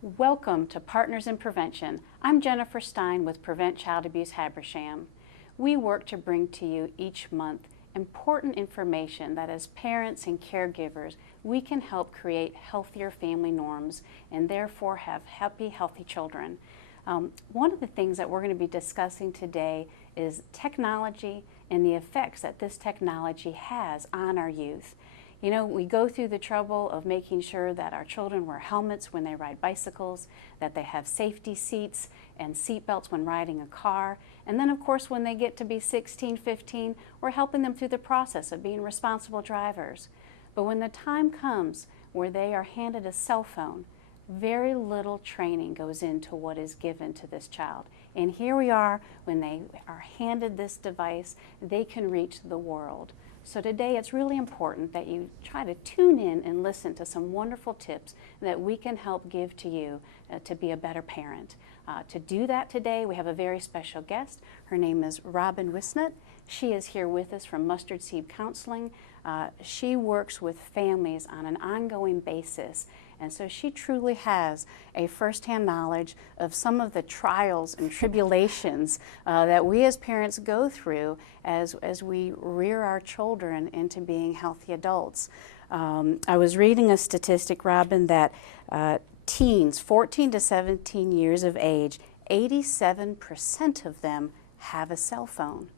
Welcome to Partners in Prevention. I'm Jennifer Stein with Prevent Child Abuse Habersham. We work to bring to you each month important information that as parents and caregivers, we can help create healthier family norms and therefore have happy, healthy children. One of the things that we're going to be discussing today is technology and the effects that this technology has on our youth. You know, we go through the trouble of making sure that our children wear helmets when they ride bicycles, that they have safety seats and seat belts when riding a car, and then of course when they get to be 16, 15, we're helping them through the process of being responsible drivers. But when the time comes where they are handed a cell phone, very little training goes into what is given to this child. And here we are, when they are handed this device, they can reach the world. So today it's really important that you try to tune in and listen to some wonderful tips that we can help give to you to be a better parent. To do that today, we have a very special guest. Her name is Robin Windstream. She is here with us from Mustard Seed Counseling. She works with families on an ongoing basis, and so she truly has a firsthand knowledge of some of the trials and tribulations that we as parents go through as we rear our children into being healthy adults. I was reading a statistic, Robin, that teens, 14 to 17 years of age, 87% of them have a cell phone.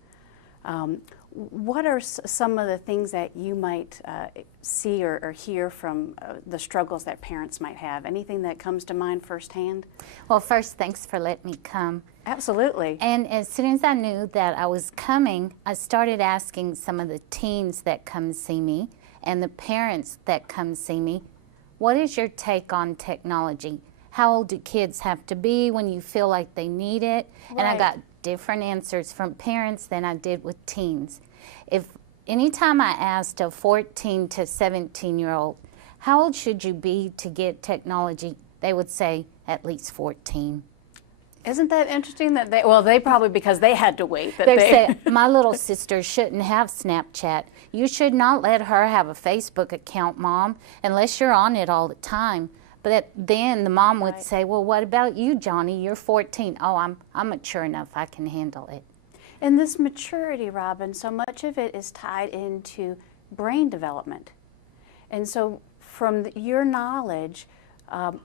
What are some of the things that you might see or hear from the struggles that parents might have? Anything that comes to mind firsthand? Well, first, thanks for letting me come. Absolutely. And as soon as I knew that I was coming, I started asking some of the teens that come see me and the parents that come see me, what is your take on technology? How old do kids have to be when you feel like they need it? Right. And I got different answers from parents than I did with teens. If anytime I asked a 14 to 17-year-old, how old should you be to get technology, they would say at least 14. Isn't that interesting that they probably, because they had to wait. They say, my little sister shouldn't have Snapchat. You should not let her have a Facebook account, Mom, unless you're on it all the time. But then the mom would say, well, what about you, Johnny? You're 14. Oh, I'm mature enough. I can handle it. And this maturity, Robin, so much of it is tied into brain development. And so from your knowledge,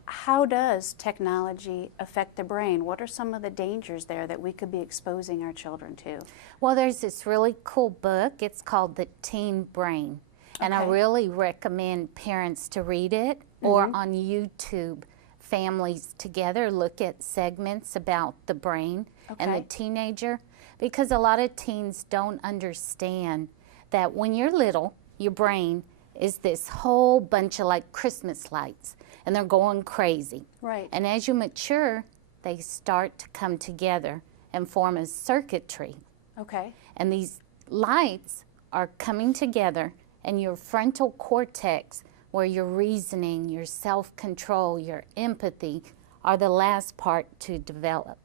how does technology affect the brain? What are some of the dangers there that we could be exposing our children to? Well, there's this really cool book. It's called The Teen Brain. And I really recommend parents to read it, or on YouTube, families together look at segments about the brain and the teenager, because a lot of teens don't understand that when you're little, your brain is this whole bunch of like Christmas lights, and they're going crazy. Right. And as you mature, they start to come together and form a circuitry. Okay. And these lights are coming together, and your frontal cortex, where your reasoning, your self-control, your empathy, are the last part to develop.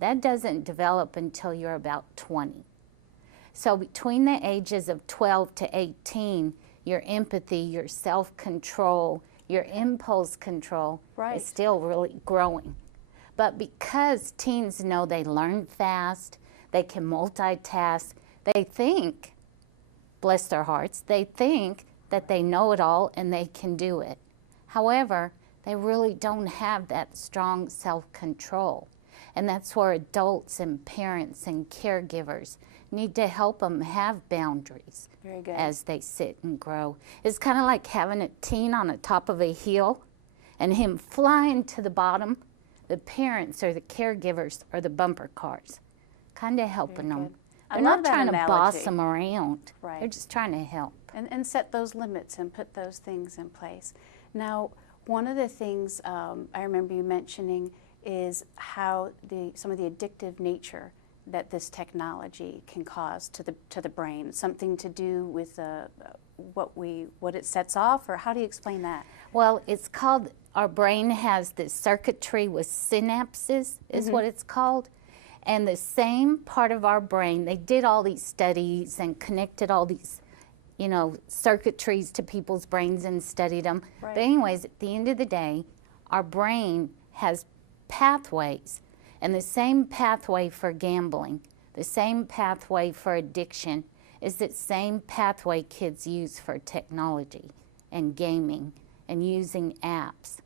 That doesn't develop until you're about 20. So between the ages of 12 to 18, your empathy, your self-control, your impulse control is still really growing. But because teens know they learn fast, they can multitask, they think, bless their hearts, they think that they know it all and they can do it. However, they really don't have that strong self-control. And that's where adults and parents and caregivers need to help them have boundaries as they sit and grow. It's kind of like having a teen on the top of a hill and him flying to the bottom. The parents or the caregivers are the bumper cars, kind of helping them. They're not trying to boss them around. They're just trying to help. And set those limits and put those things in place. Now, one of the things I remember you mentioning is how some of the addictive nature that this technology can cause to the brain. Something to do with what it sets off, or how do you explain that? Well, it's called, our brain has this circuitry with synapses, is what it's called. And the same part of our brain, they did all these studies and connected all these, you know, circuitries to people's brains and studied them. But anyways, at the end of the day, our brain has pathways, and the same pathway for gambling, the same pathway for addiction is the same pathway kids use for technology and gaming and using apps.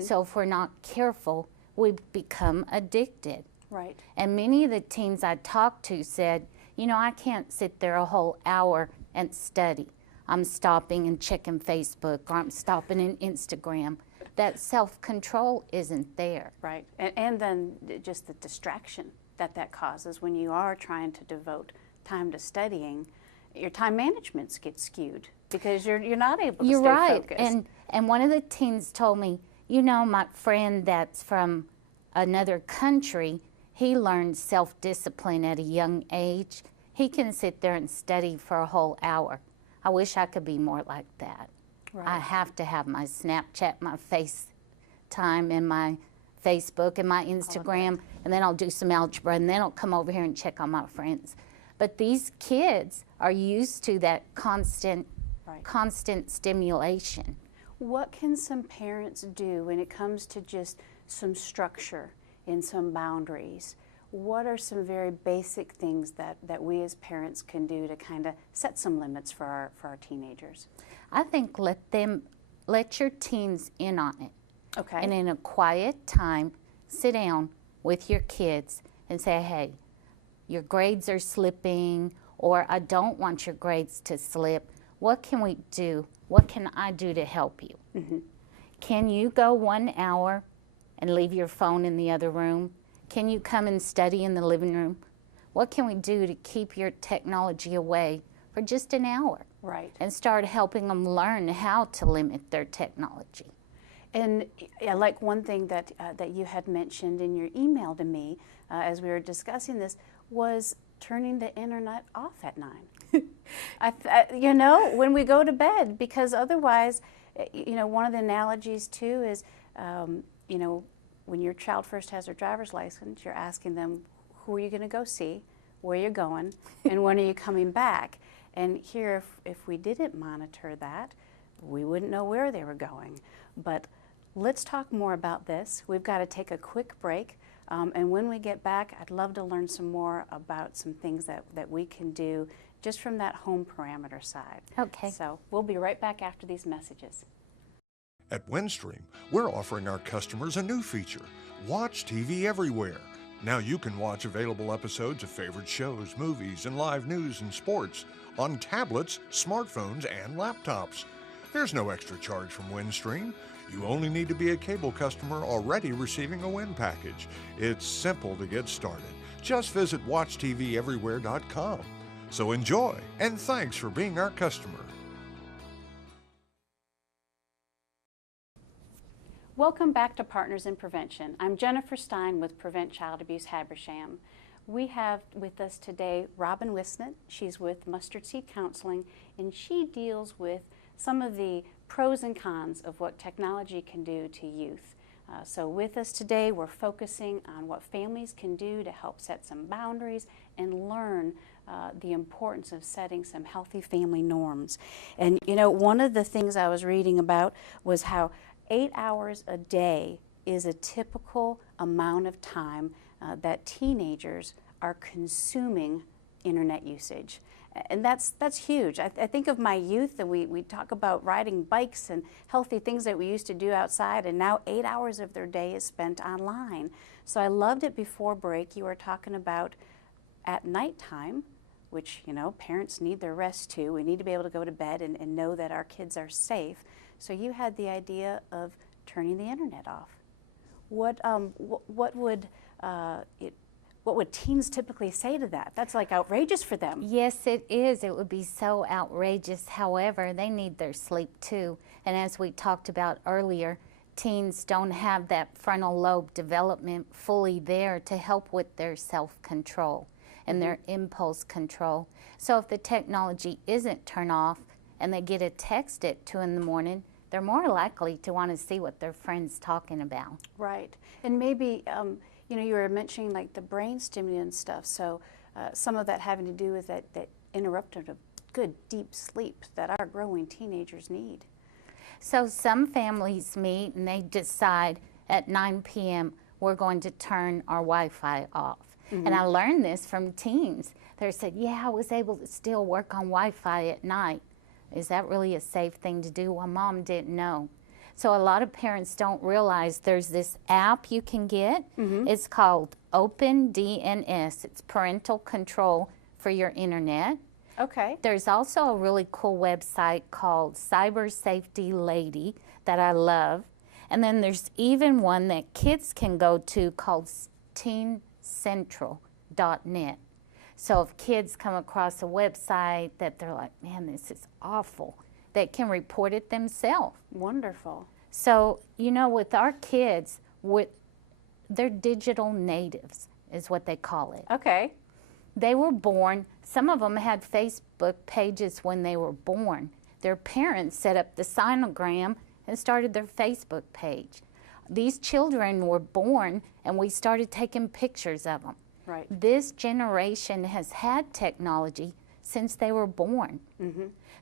So if we're not careful, we become addicted. Right. And many of the teens I talked to said, you know, I can't sit there a whole hour and study. I'm stopping and checking Facebook, or I'm stopping in Instagram. That self-control isn't there. Right. And then just the distraction that causes when you are trying to devote time to studying, your time management gets skewed because you're not able to stay focused. You're right. And one of the teens told me, you know, my friend that's from another country, he learned self-discipline at a young age. He can sit there and study for a whole hour. I wish I could be more like that. Right. I have to have my Snapchat, my FaceTime, and my Facebook and my Instagram, and then I'll do some algebra, and then I'll come over here and check on my friends. But these kids are used to that constant stimulation. What can some parents do when it comes to just some structure and some boundaries? What are some very basic things that we as parents can do to kind of set some limits for our teenagers? I think let your teens in on it. Okay. And in a quiet time, sit down with your kids and say, hey, your grades are slipping, or I don't want your grades to slip. What can we do? What can I do to help you? Can you go 1 hour and leave your phone in the other room? Can you come and study in the living room? What can we do to keep your technology away for just an hour? Right. And start helping them learn how to limit their technology. And I like one thing that you had mentioned in your email to me as we were discussing this was turning the internet off at 9. You know, when we go to bed, because otherwise, you know, one of the analogies too is, you know, when your child first has their driver's license, you're asking them, who are you going to go see, where you're going, and when are you coming back? And here, if we didn't monitor that, we wouldn't know where they were going. But let's talk more about this. We've got to take a quick break. And when we get back, I'd love to learn some more about some things that we can do just from that home parameter side. Okay. So we'll be right back after these messages. At Windstream, we're offering our customers a new feature, Watch TV Everywhere. Now you can watch available episodes of favorite shows, movies, and live news and sports on tablets, smartphones, and laptops. There's no extra charge from Windstream. You only need to be a cable customer already receiving a Wind package. It's simple to get started. Just visit WatchTVEverywhere.com. So enjoy, and thanks for being our customer. Welcome back to Partners in Prevention. I'm Jennifer Stein with Prevent Child Abuse Habersham. We have with us today Robin Wisnett. She's with Mustard Seed Counseling, and she deals with some of the pros and cons of what technology can do to youth. So with us today, we're focusing on what families can do to help set some boundaries and learn the importance of setting some healthy family norms. And you know, one of the things I was reading about was how 8 hours a day is a typical amount of time that teenagers are consuming internet usage. And that's huge. I think of my youth, and we talk about riding bikes and healthy things that we used to do outside, and now 8 hours of their day is spent online. So I loved it before break. You were talking about at nighttime, which, you know, parents need their rest too. We need to be able to go to bed and know that our kids are safe. So you had the idea of turning the internet off. What would teens typically say to that? That's like outrageous for them. Yes, it is. It would be so outrageous. However, they need their sleep too. And as we talked about earlier, teens don't have that frontal lobe development fully there to help with their self-control and their impulse control. So if the technology isn't turned off and they get a text at 2 in the morning, they're more likely to want to see what their friend's talking about. Right. And maybe, you know, you were mentioning like the brain stimulant stuff, so some of that having to do with that interrupted of good deep sleep that our growing teenagers need. So some families meet and they decide at 9 p.m. we're going to turn our Wi-Fi off. And I learned this from teens. They said, yeah, I was able to still work on Wi-Fi at night. Is that really a safe thing to do? Well, Mom didn't know. So a lot of parents don't realize there's this app you can get. It's called OpenDNS. It's parental control for your internet. Okay. There's also a really cool website called Cyber Safety Lady that I love. And then there's even one that kids can go to called teencentral.net. So if kids come across a website that they're like, man, this is awful, they can report it themselves. Wonderful. So, you know, with our kids, they're digital natives, is what they call it. Okay. They were born, some of them had Facebook pages when they were born. Their parents set up the sinogram and started their Facebook page. These children were born and we started taking pictures of them. Right. This generation has had technology since they were born.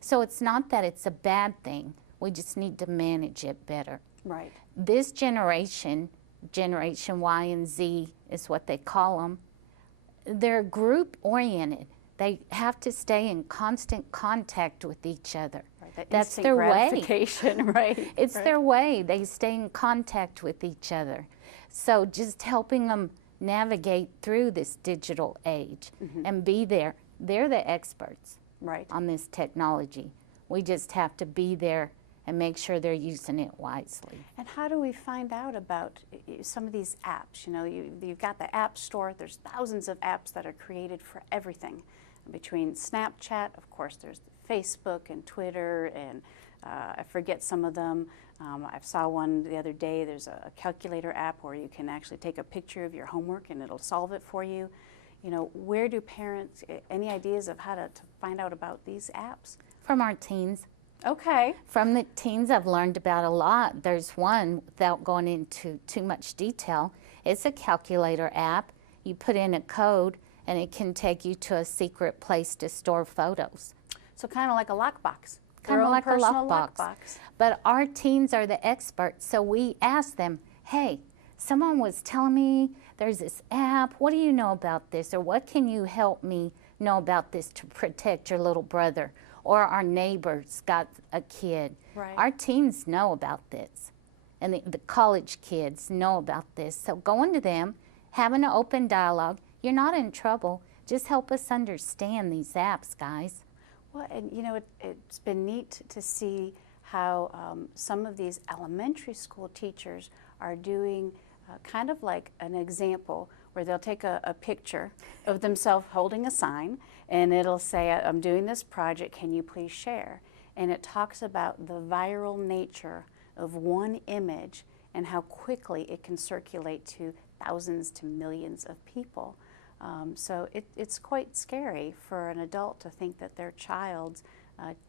So it's not that it's a bad thing. We just need to manage it better. Right. This generation, Generation Y and Z is what they call them, they're group oriented. They have to stay in constant contact with each other. Right. That's their way. Gratification, right? It's their way. They stay in contact with each other. So just helping them navigate through this digital age and be there. They're the experts on this technology. We just have to be there and make sure they're using it wisely. And how do we find out about some of these apps? You know, you've got the App Store. There's thousands of apps that are created for everything. Between Snapchat, of course, there's Facebook and Twitter, and I forget some of them. I saw one the other day. There's a calculator app where you can actually take a picture of your homework and it'll solve it for you. You know, where do parents, any ideas of how to find out about these apps? From our teens. Okay. From the teens, I've learned about a lot. There's one, without going into too much detail, it's a calculator app. You put in a code and it can take you to a secret place to store photos. So kind of like a lockbox. Kind of like a lockbox. But our teens are the experts, so we ask them, hey, someone was telling me there's this app. What do you know about this? Or what can you help me know about this to protect your little brother? Or our neighbor's got a kid. Right. Our teens know about this. And the college kids know about this. So going to them, having an open dialogue, you're not in trouble. Just help us understand these apps, guys. Well, and you know, it's been neat to see how some of these elementary school teachers are doing kind of like an example where they'll take a picture of themselves holding a sign and it'll say, I'm doing this project, can you please share? And it talks about the viral nature of one image and how quickly it can circulate to thousands to millions of people. So it's quite scary for an adult to think that their child's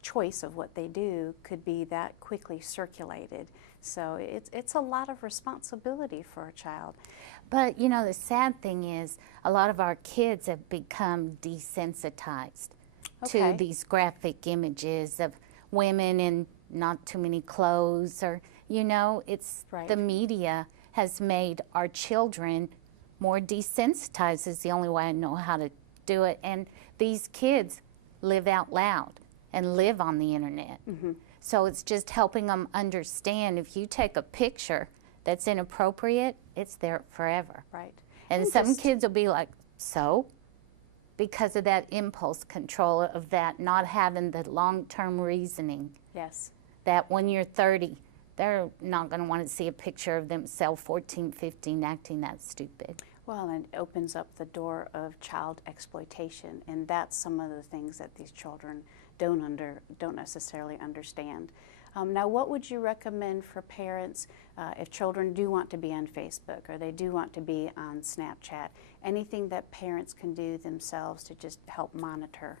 choice of what they do could be that quickly circulated. So it's a lot of responsibility for a child. But you know, the sad thing is a lot of our kids have become desensitized to these graphic images of women in not too many clothes, or you know, it's the media has made our children more desensitized is the only way I know how to do it. And these kids live out loud and live on the internet. So it's just helping them understand if you take a picture that's inappropriate, it's there forever. Right. And some kids will be like, so? Because of that impulse control, of that not having the long-term reasoning. Yes. That when you're 30, they're not going to want to see a picture of themselves 14, 15 acting that stupid. Well, and it opens up the door of child exploitation, and that's some of the things that these children don't necessarily understand. Now, what would you recommend for parents if children do want to be on Facebook or they do want to be on Snapchat? Anything that parents can do themselves to just help monitor?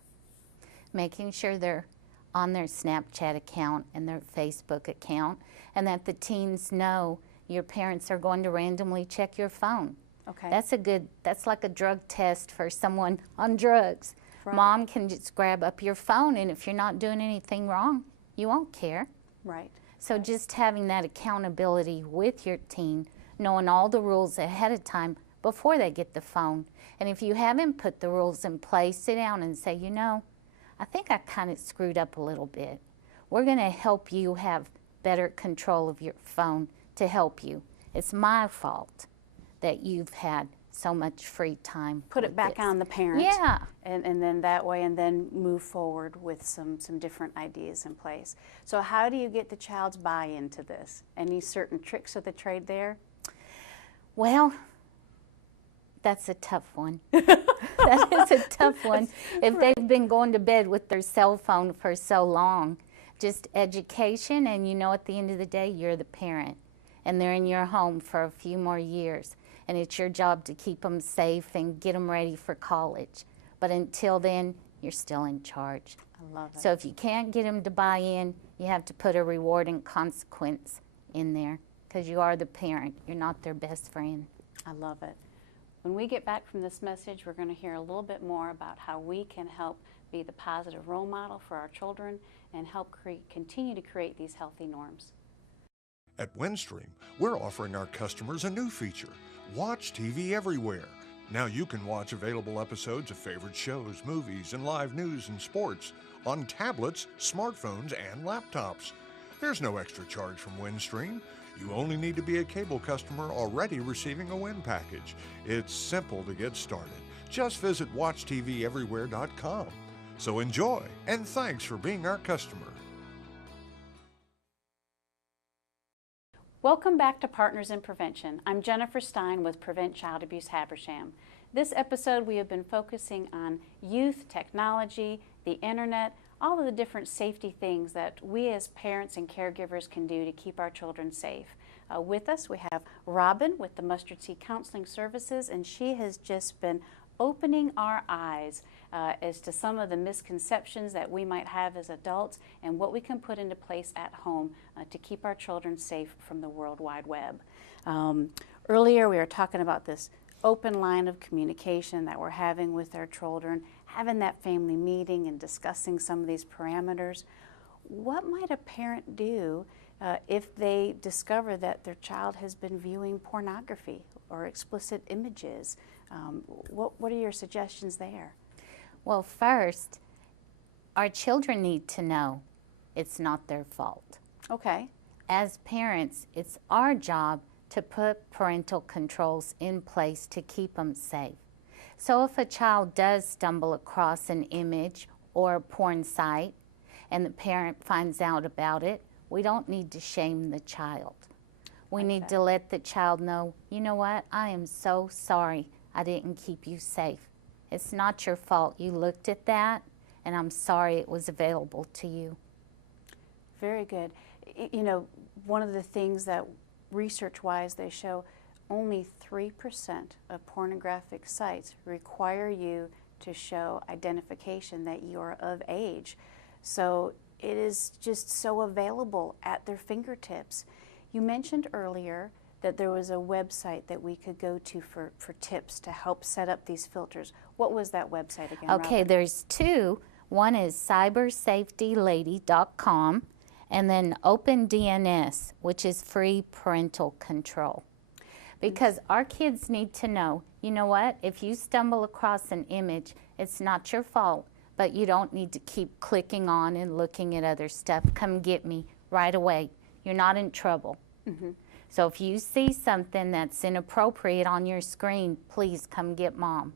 Making sure they're on their Snapchat account and their Facebook account, and that the teens know your parents are going to randomly check your phone. Okay. That's like a drug test for someone on drugs. Right. Mom can just grab up your phone, and if you're not doing anything wrong, you won't care. Right. So just having that accountability with your teen, knowing all the rules ahead of time before they get the phone. And if you haven't put the rules in place, sit down and say, you know, I think I kind of screwed up a little bit. We're going to help you have better control of your phone to help you. It's my fault that you've had so much free time. Put it back on the parent. Yeah. And then that way, and then move forward with some different ideas in place. So how do you get the child's buy-in to this? Any certain tricks of the trade there? Well, that's a tough one. That is a tough one. If they've been going to bed with their cell phone for so long, just education, and you know at the end of the day, you're the parent, and they're in your home for a few more years. And it's your job to keep them safe and get them ready for college. But until then, you're still in charge. I love it. So if you can't get them to buy in, you have to put a reward and consequence in there, because you are the parent. You're not their best friend. I love it. When we get back from this message, we're going to hear a little bit more about how we can help be the positive role model for our children and help continue to create these healthy norms. At Windstream, we're offering our customers a new feature, Watch TV Everywhere. Now you can watch available episodes of favorite shows, movies, and live news and sports on tablets, smartphones, and laptops. There's no extra charge from Windstream. You only need to be a cable customer already receiving a Wind package. It's simple to get started. Just visit WatchTVEverywhere.com. So enjoy, and thanks for being our customer. Welcome back to Partners in Prevention. I'm Jennifer Stein with Prevent Child Abuse Habersham. This episode we have been focusing on youth, technology, the internet, all of the different safety things that we as parents and caregivers can do to keep our children safe. With us we have Robin with the Mustard Seed Counseling Services, and she has just been opening our eyes as to some of the misconceptions that we might have as adults and what we can put into place at home to keep our children safe from the World Wide Web. Earlier we were talking about this open line of communication that we're having with our children, having that family meeting and discussing some of these parameters. What might a parent do if they discover that their child has been viewing pornography or explicit images? What are your suggestions there? Well, first, our children need to know it's not their fault. Okay. As parents, it's our job to put parental controls in place to keep them safe. So if a child does stumble across an image or a porn site and the parent finds out about it, we don't need to shame the child. We need to let the child know, you know what, I am so sorry I didn't keep you safe. It's not your fault. You looked at that, and I'm sorry it was available to you. Very good. You know, one of the things that research-wise they show, only 3% of pornographic sites require you to show identification that you're of age. So it is just so available at their fingertips. You mentioned earlier that there was a website that we could go to for tips to help set up these filters. What was that website again, Okay, Robin? there's two. One is cybersafetylady.com, and then OpenDNS, which is free parental control. Because our kids need to know, you know what, if you stumble across an image, it's not your fault, but you don't need to keep clicking on and looking at other stuff. Come get me right away. You're not in trouble. Mm-hmm. So if you see something that's inappropriate on your screen, please come get mom.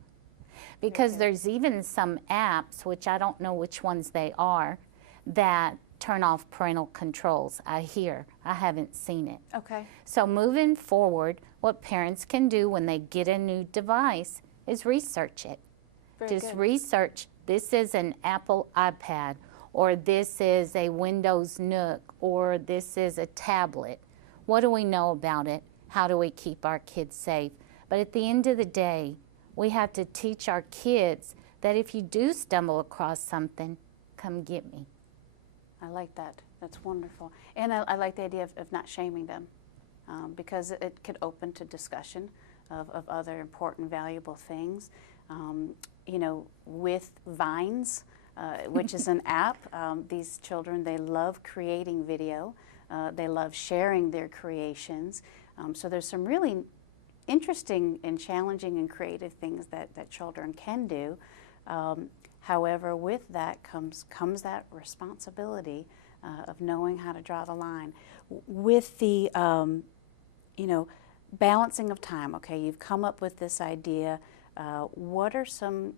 Because there's even some apps, which I don't know which ones they are, that turn off parental controls. I haven't seen it. Okay. So moving forward, what parents can do when they get a new device is research it. Just research, this is an Apple iPad, or this is a Windows Nook, or this is a tablet. What do we know about it? How do we keep our kids safe? But at the end of the day, we have to teach our kids that if you do stumble across something, come get me. I like that. That's wonderful. And I like the idea of not shaming them because it could open to discussion of other important, valuable things. You know, with Vines, which is an app, these children, they love creating video. They love sharing their creations. So there's some really interesting and challenging and creative things that children can do. However, with that comes that responsibility of knowing how to draw the line. With the, balancing of time, okay, you've come up with this idea. What are some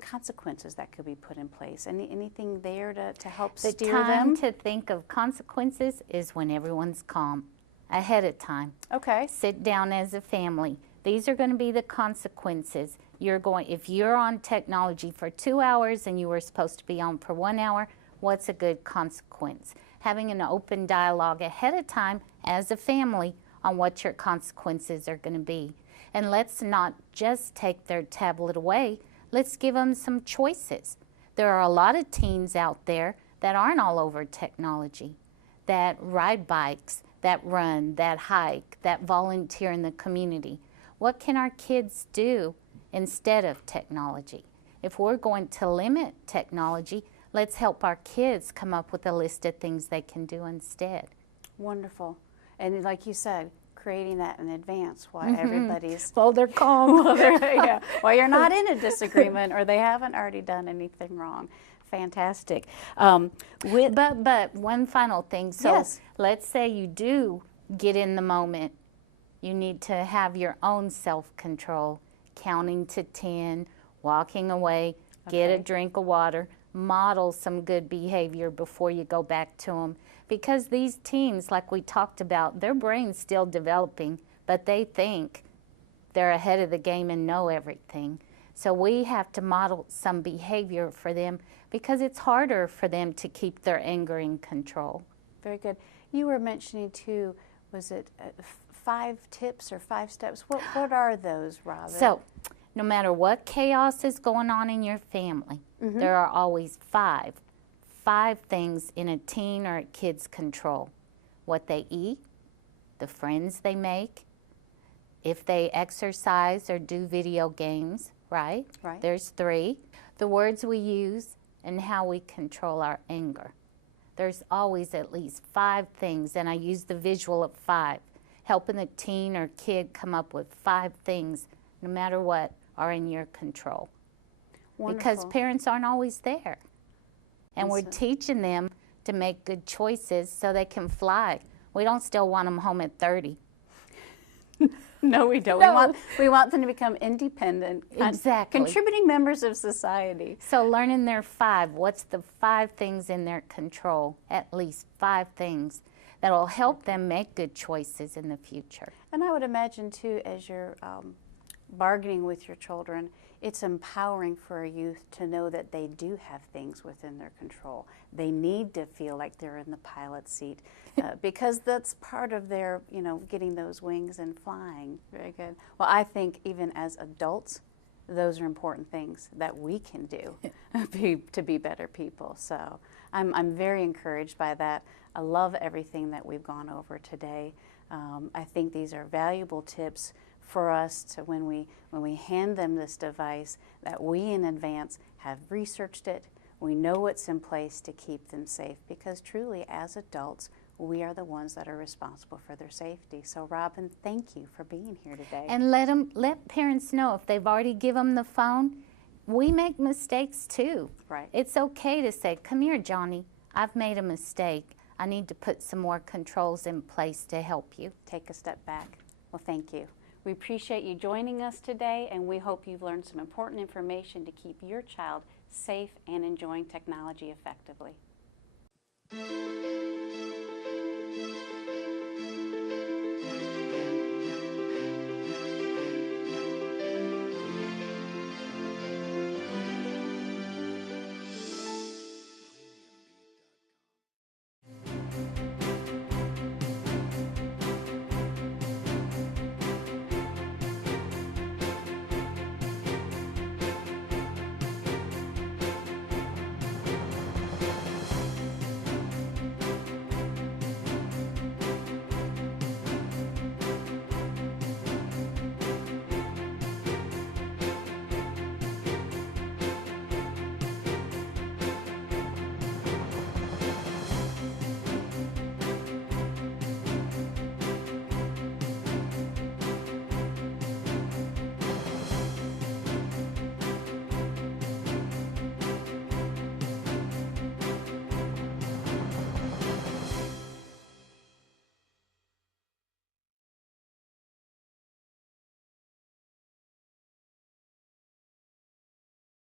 consequences that could be put in place? Anything there to help steer them? The time to think of consequences is when everyone's calm, ahead of time. Okay. Sit down as a family. These are going to be the consequences. If you're on technology for 2 hours and you were supposed to be on for 1 hour, what's a good consequence? Having an open dialogue ahead of time as a family on what your consequences are going to be. And let's not just take their tablet away. Let's give them some choices. There are a lot of teens out there that aren't all over technology, that ride bikes, that run, that hike, that volunteer in the community. What can our kids do instead of technology? If we're going to limit technology, let's help our kids come up with a list of things they can do instead. Wonderful. And like you said, creating that in advance while everybody's... Well, they're calm. While you're not in a disagreement or they haven't already done anything wrong. Fantastic. But one final thing. So yes. Let's say you do get in the moment. You need to have your own self-control, counting to 10, walking away, get a drink of water, model some good behavior before you go back to them. Because these teens, like we talked about, their brain's still developing, but they think they're ahead of the game and know everything. So we have to model some behavior for them because it's harder for them to keep their anger in control. Very good. You were mentioning too, was it 5 tips or 5 steps? What are those, Robin? So no matter what chaos is going on in your family, there are always 5 things in a teen or a kid's control. What they eat, the friends they make, if they exercise or do video games, right? Right. There's 3. The words we use and how we control our anger. There's always at least 5 things, and I use the visual of 5, helping the teen or kid come up with 5 things, no matter what, are in your control. Wonderful. Because parents aren't always there. And we're teaching them to make good choices so they can fly. We don't still want them home at 30. No, we don't. No. We want them to become independent, Exactly. contributing members of society. So learning their 5, what's the 5 things in their control? At least 5 things that will help them make good choices in the future. And I would imagine too, as you're bargaining with your children, it's empowering for a youth to know that they do have things within their control. They need to feel like they're in the pilot seat because that's part of their, getting those wings and flying. Very good. Well, I think even as adults, those are important things that we can do to be better people. So I'm very encouraged by that. I love everything that we've gone over today. I think these are valuable tips for us to, when we hand them this device, that we in advance have researched it, we know what's in place to keep them safe, because truly as adults we are the ones that are responsible for their safety. So Robin, thank you for being here today. And let parents know if they've already given them the phone, we make mistakes too. Right. It's okay to say, come here Johnny, I've made a mistake. I need to put some more controls in place to help you. Take a step back. Well, thank you. We appreciate you joining us today, and we hope you've learned some important information to keep your child safe and enjoying technology effectively.